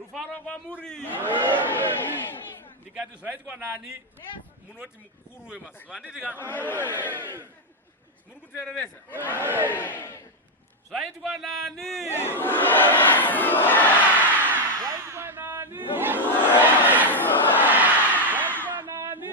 Rufaro kwa muri. Ndikati zvaitwa nani munoti mukuru wemazuva anditika muri kuteereresa zvaitwa nani zvaitwa nani zvaitwa nani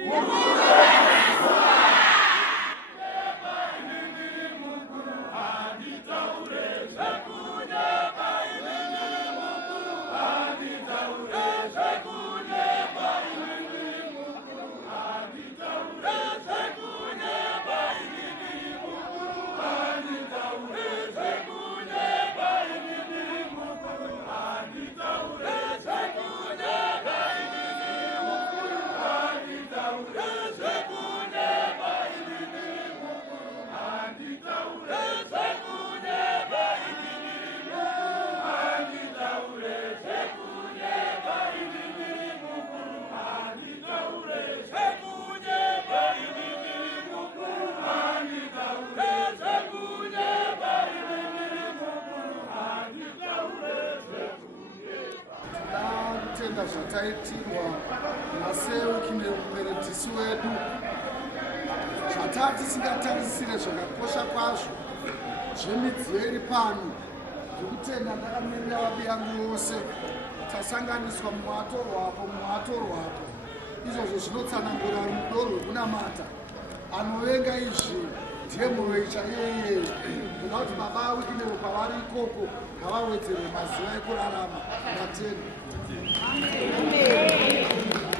Zvataitirwa nasewikine muperetisi wedu zvatati singatarisire zvakakosha kwazvo zvemidziyo iri pano zvekutenda ndakamirira vabiyangu vose tasanganiswa muatorwapo izvozvo zvinotsanangura rudo rwekunamata anovenga izvi ndiye muroi chaiyeye ndoda kuti baba wikinero kwavari ikoko ngavawedzerwe mazuva ekurarama. Amen.